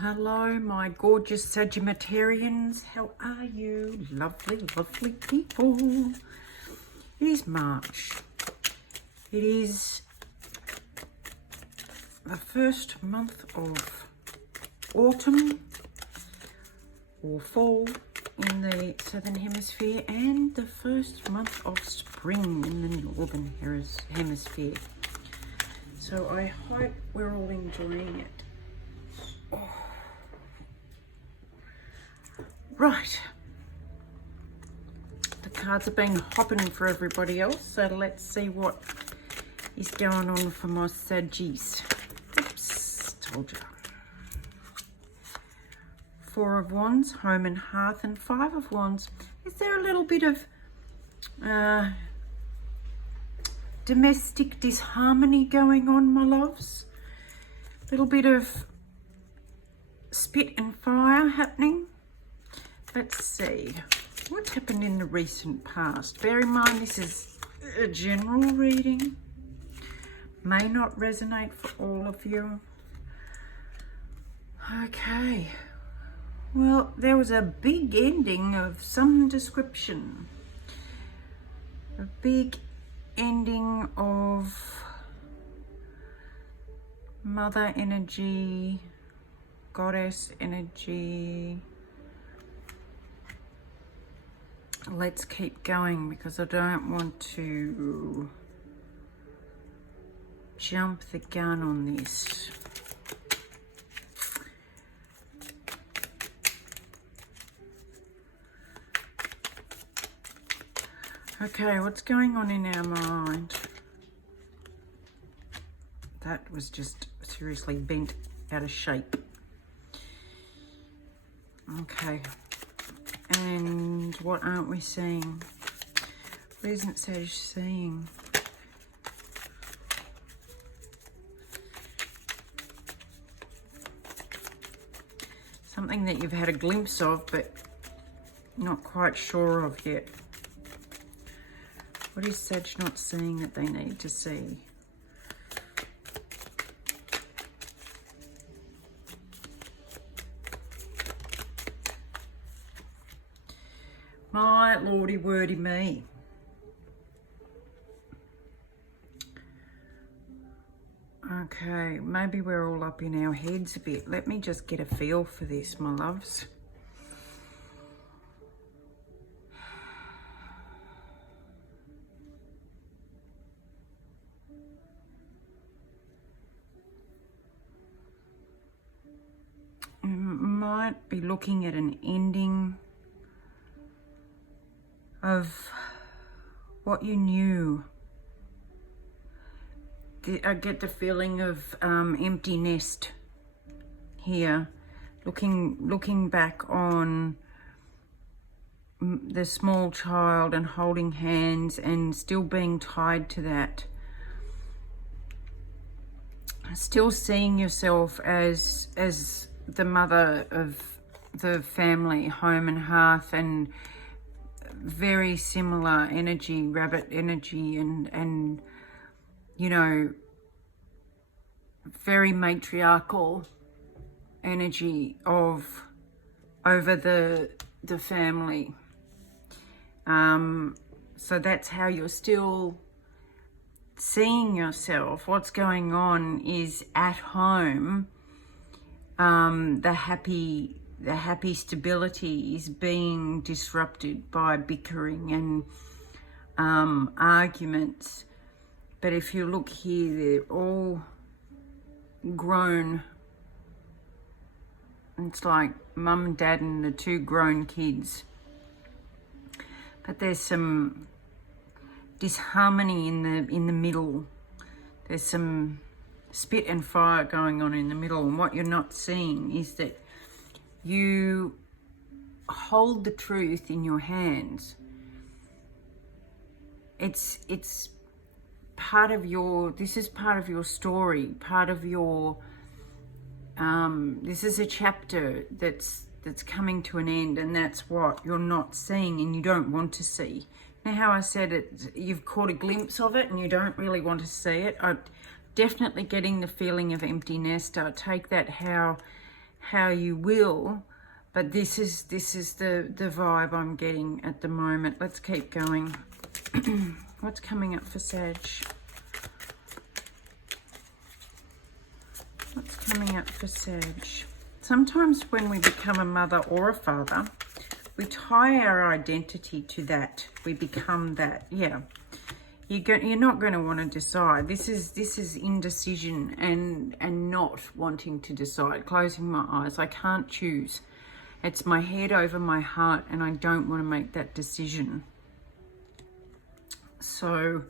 Hello, my gorgeous Sagittarians. How are you? Lovely, lovely people. It is March. It is the first month of autumn or fall in the southern hemisphere and the first month of spring in the northern hemisphere. So I hope we're all enjoying it. Right, the cards have been hopping for everybody else, so let's see what is going on for my Saggies. Oops, told you. Four of Wands, home and hearth, and Five of Wands. Is there a little bit of domestic disharmony going on, my loves? A little bit of spit and fire happening. Let's see what's happened in the recent past. Bear in mind this is a general reading, may not resonate for all of you. Okay, well, there was a big ending of some description, a big ending of mother energy, goddess energy. Let's keep going because I don't want to jump the gun on this. Okay, what's going on in our mind? That was just seriously bent out of shape. Okay. And what aren't we seeing? What isn't Sage seeing? Something that you've had a glimpse of, but not quite sure of yet. What is Sage not seeing that they need to see? My lordy wordy me. Okay, maybe we're all up in our heads a bit. Let me just get a feel for this, my loves. Might be looking at an ending of what you knew. I get the feeling of empty nest here, looking back on the small child and holding hands and still being tied to that, still seeing yourself as the mother of the family, home and hearth, and very similar energy, rabbit energy, and you know, very matriarchal energy of over the family. So that's how you're still seeing yourself. What's going on is at home, the happy stability is being disrupted by bickering and arguments. But if you look here, they're all grown. It's like mum and dad and the two grown kids. But there's some disharmony in the middle. There's some spit and fire going on in the middle. And what you're not seeing is that you hold the truth in your hands. It's part of your, this is part of your story, part of your, this is a chapter that's coming to an end, and that's what you're not seeing and you don't want to see. Now how I said it, you've caught a glimpse of it and you don't really want to see it. I'm definitely getting the feeling of empty nest. I take that how how you will, but this is the vibe I'm getting at the moment. Let's keep going. What's coming up for Sag? What's coming up for Sag? Sometimes when we become a mother or a father, we tie our identity to that. We become that. Yeah. You're not going to want to decide. This is indecision and not wanting to decide. Closing my eyes. I can't choose. It's my head over my heart, and I don't want to make that decision. So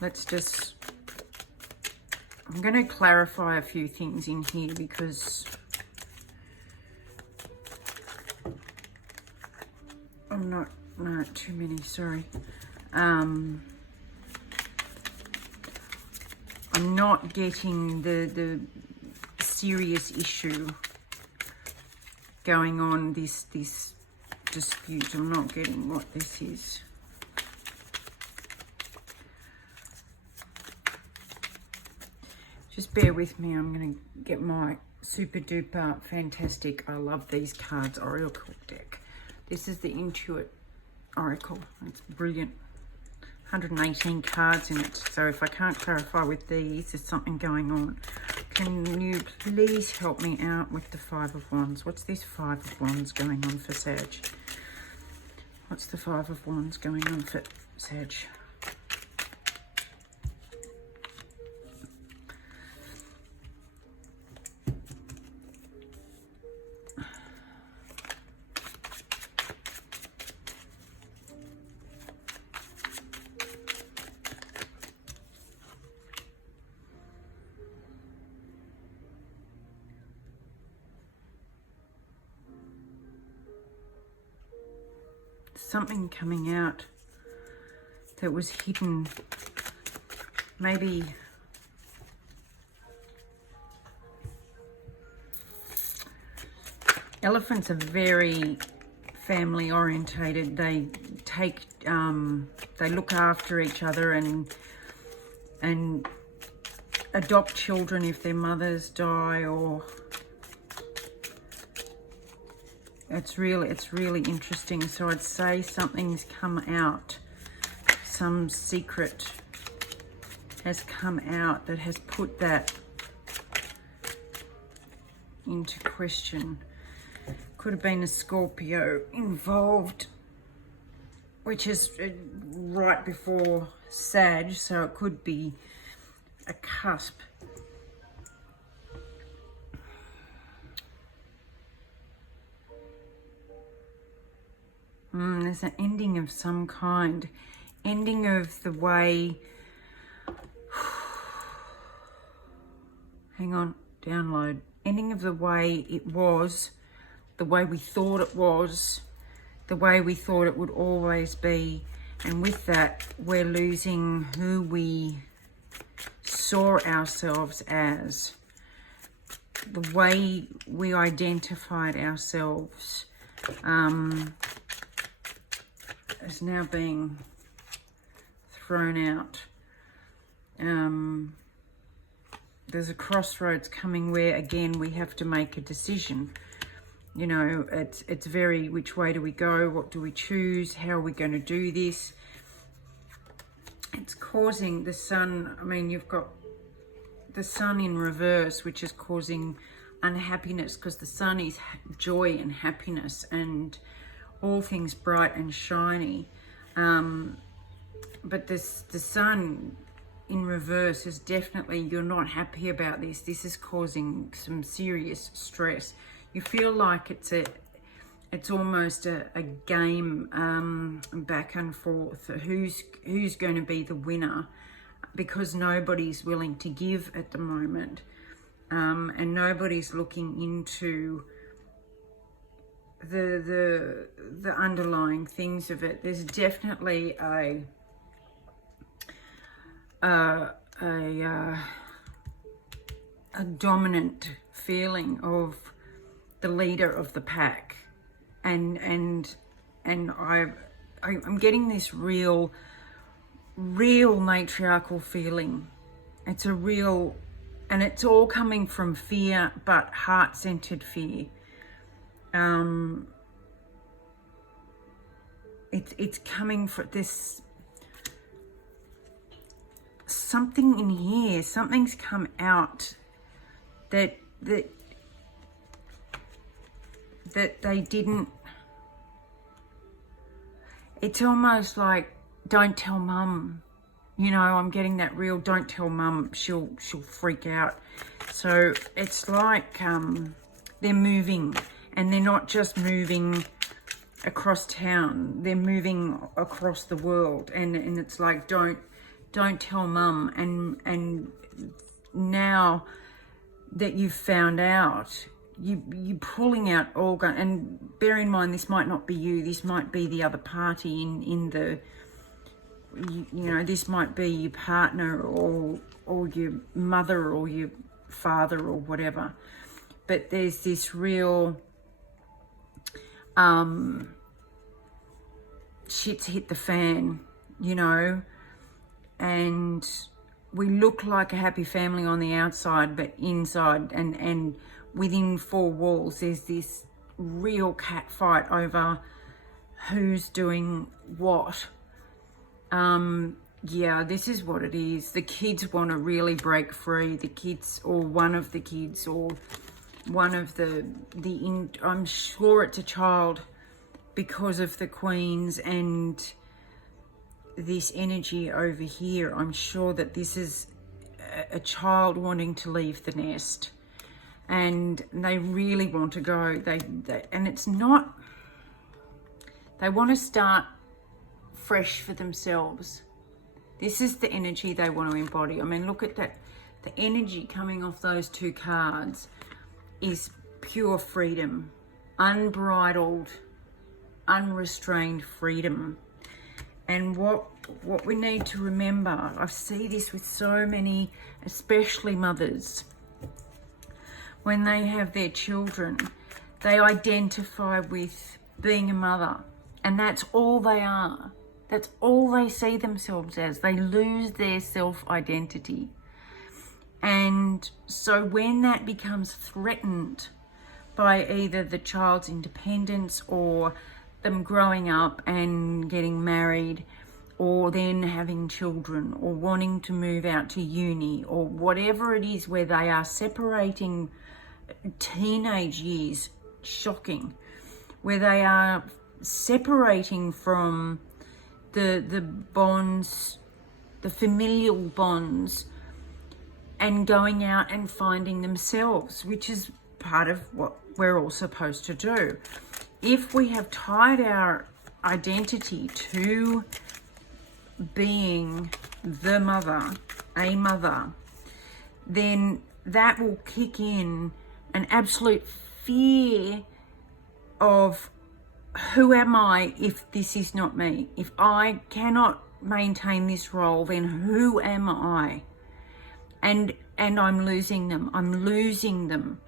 let's just... I'm going to clarify a few things in here because I'm not... No, too many, sorry. I'm not getting the serious issue going on, this dispute. I'm not getting what this is. Just bear with me. I'm going to get my super duper fantastic, I love these cards, Oracle deck. This is the Intuit Oracle. It's brilliant. 118 cards in it, so if I can't clarify with these, there's something going on. Can you please help me out with the Five of Wands? What's this Five of Wands going on for Sag? What's the Five of Wands going on for Sag? Something coming out that was hidden. Maybe elephants are very family orientated. They take they look after each other and adopt children if their mothers die, or it's really interesting. So I'd say something's come out. Some secret has come out that has put that into question. Could have been a Scorpio involved, which is right before Sag, so it could be a cusp. There's an ending of some kind. Ending of the way... Hang on, download. Ending of the way it was, the way we thought it was, the way we thought it would always be. And with that, we're losing who we saw ourselves as. The way we identified ourselves is now being thrown out. There's a crossroads coming where, again, we have to make a decision. You know, it's very, which way do we go? What do we choose? How are we going to do this? It's causing the sun, I mean, you've got the sun in reverse, which is causing unhappiness, because the sun is joy and happiness and all things bright and shiny. But the sun in reverse is definitely, you're not happy about this. This is causing some serious stress. You feel like it's almost a game back and forth. Who's going to be the winner, because nobody's willing to give at the moment, and nobody's looking into the underlying things of it. There's definitely a dominant feeling of the leader of the pack, and I'm getting this real matriarchal feeling. It's a real And it's all coming from fear, but heart-centered fear. It's coming from this, something in here, something's come out that they didn't. It's almost like, don't tell mum. You know, I'm getting that real, don't tell mum, she'll freak out. So it's like they're moving, and they're not just moving across town, they're moving across the world, and it's like, don't tell mum. And now that you've found out, you pulling out all gun. And bear in mind, this might not be you, this might be the other party in the, you know, this might be your partner or your mother or your father or whatever. But there's this real shit's hit the fan, you know, and we look like a happy family on the outside, but inside and within four walls there's this real cat fight over who's doing what. Yeah, this is what it is. The kids want to really break free. The kids, or one of the kids, or one of I'm sure it's a child, because of the queens and this energy over here. I'm sure that this is a child wanting to leave the nest, and they really want to go. And it's not, they want to start fresh for themselves. This is the energy they want to embody. I mean, look at that. The energy coming off those two cards is pure freedom, unbridled, unrestrained freedom. And what we need to remember, I see this with so many, especially mothers, when they have their children, they identify with being a mother, and that's all they are. That's all they see themselves as. They lose their self-identity. And so when that becomes threatened by either the child's independence or them growing up and getting married, or then having children, or wanting to move out to uni, or whatever it is where they are separating, teenage years, shocking, where they are separating from the bonds, the familial bonds, and going out and finding themselves, which is part of what we're all supposed to do. If we have tied our identity to being the mother, a mother, then that will kick in an absolute fear of, who am I if this is not me? If I cannot maintain this role, then who am I? And I'm losing them. I'm losing them.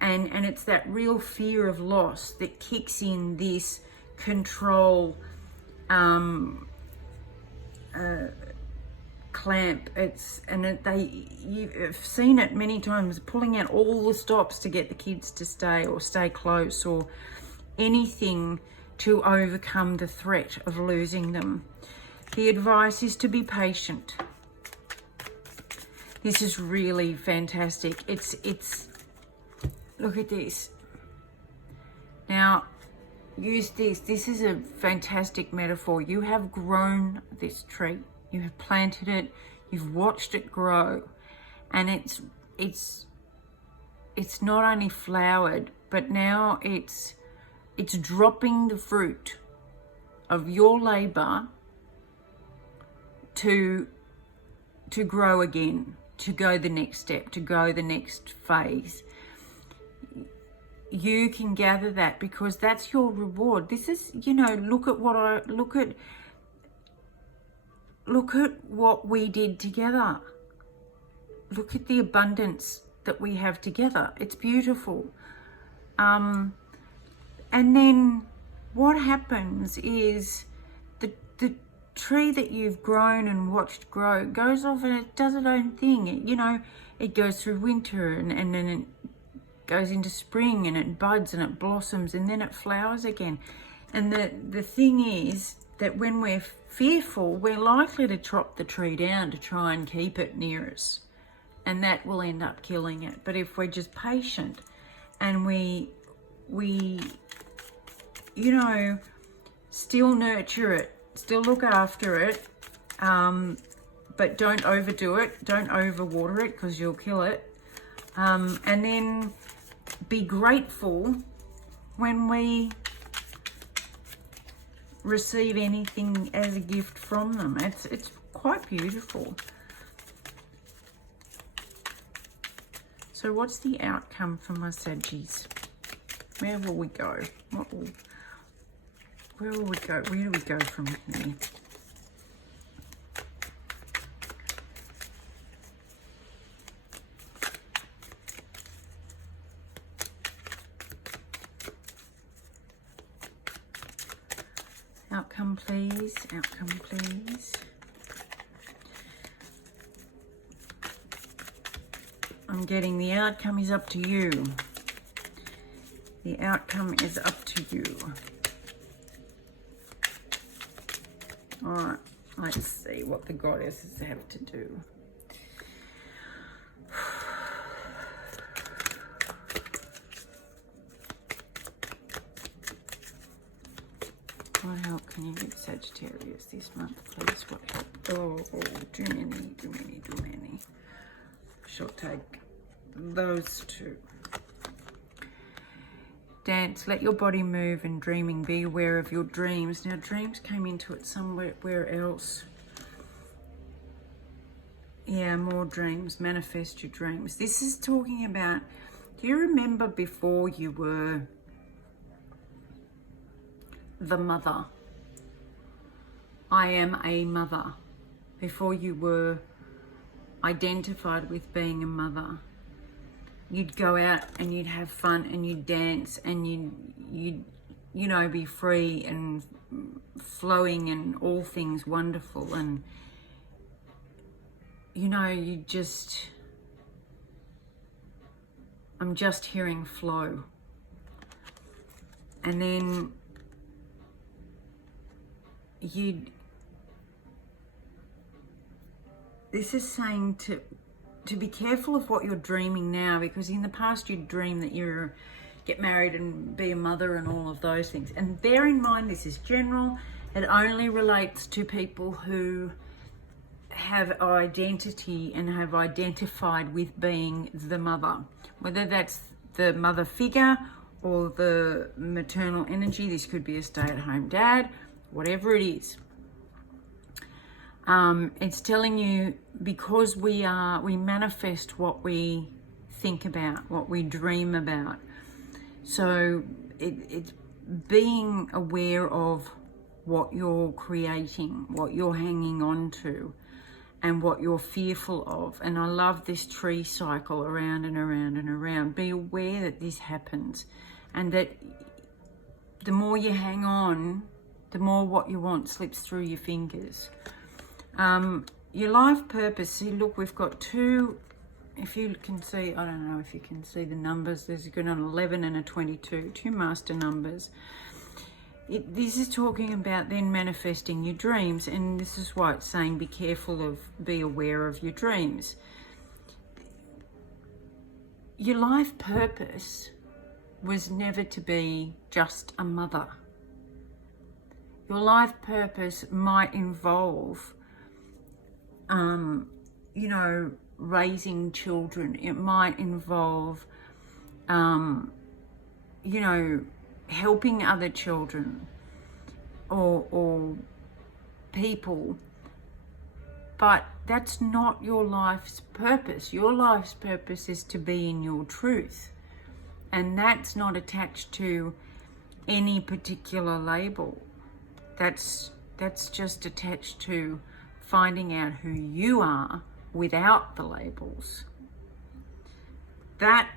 And it's that real fear of loss that kicks in this control clamp. You've seen it many times, pulling out all the stops to get the kids to stay or stay close, or anything to overcome the threat of losing them. The advice is to be patient. This is really fantastic. It's look at this. Now, use this. This is a fantastic metaphor. You have grown this tree. You have planted it. You've watched it grow, and it's not only flowered, but now it's dropping the fruit of your labor to grow again, to go the next step, to go the next phase. You can gather that because that's your reward. This is, look at what we did together. Look at the abundance that we have together. It's beautiful. And then what happens is the tree that you've grown and watched grow goes off and it does its own thing. it goes through winter and then it goes into spring and it buds and it blossoms and then it flowers again. And the thing is that when we're fearful, we're likely to chop the tree down to try and keep it near us. And that will end up killing it. But if we're just patient and we you know, still nurture it, still look after it, but don't overdo it, don't overwater it because you'll kill it. And then be grateful when we receive anything as a gift from them. It's quite beautiful. So what's the outcome for my Saggies? Where will we go? Where will we go? Where do we go from here? Outcome, please. Outcome, please. I'm getting the outcome is up to you. The outcome is up to you. All right, let's see what the goddesses have to do. What help can you give Sagittarius this month, please? What help? Oh, too many. She'll take those two. Dance, let your body move, and dreaming, be aware of your dreams. Now, dreams came into it somewhere else. Yeah, more dreams. Manifest your dreams. This is talking about, do you remember before you were the mother? I am a mother. Before you were identified with being a mother, you'd go out and you'd have fun and you'd dance and you'd you know, be free and flowing and all things wonderful, and you know, I'm just hearing flow. And then this is saying to be careful of what you're dreaming now, because in the past you'd dream that you get married and be a mother and all of those things. And bear in mind, this is general. It only relates to people who have identity and have identified with being the mother, whether that's the mother figure or the maternal energy. This could be a stay-at-home dad, whatever it is. It's telling you, because we manifest what we think about, what we dream about. So it's being aware of what you're creating, what you're hanging on to, and what you're fearful of. And I love this tree cycle, around and around and around. Be aware that this happens, and that the more you hang on, the more what you want slips through your fingers. Your life purpose, see, look, we've got two, if you can see, I don't know if you can see the numbers, there's an 11 and a 22, two master numbers. This is talking about then manifesting your dreams, and this is why it's saying be careful be aware of your dreams. Your life purpose was never to be just a mother. Your life purpose might involve you know, raising children. It might involve, you know, helping other children or people. But that's not your life's purpose. Your life's purpose is to be in your truth. And that's not attached to any particular label. That's just attached to finding out who you are without the labels. That,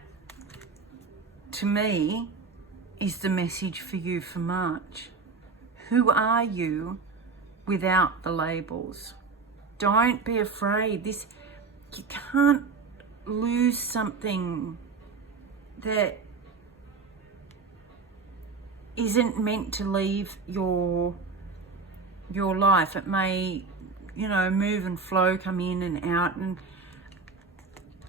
to me, is the message for you for March. Who are you without the labels? Don't be afraid. You can't lose something that isn't meant to leave your life. It may, you know, move and flow, come in and out, and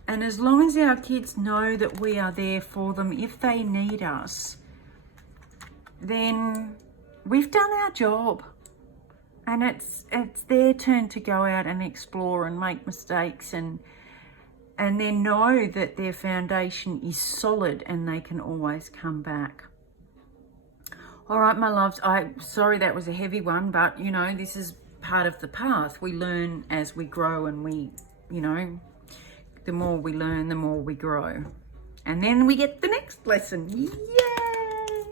as long as our kids know that we are there for them if they need us, then we've done our job. And it's their turn to go out and explore and make mistakes, and then know that their foundation is solid and they can always come back. All right, my loves, sorry that was a heavy one, but you know, this is part of the path. We learn as we grow, and we, you know, the more we learn, the more we grow. And then we get the next lesson. Yay!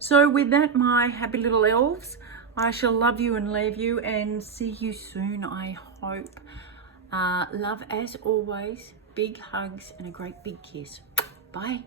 So with that, my happy little elves, I shall love you and leave you and see you soon, I hope. Love as always, big hugs and a great big kiss. Bye.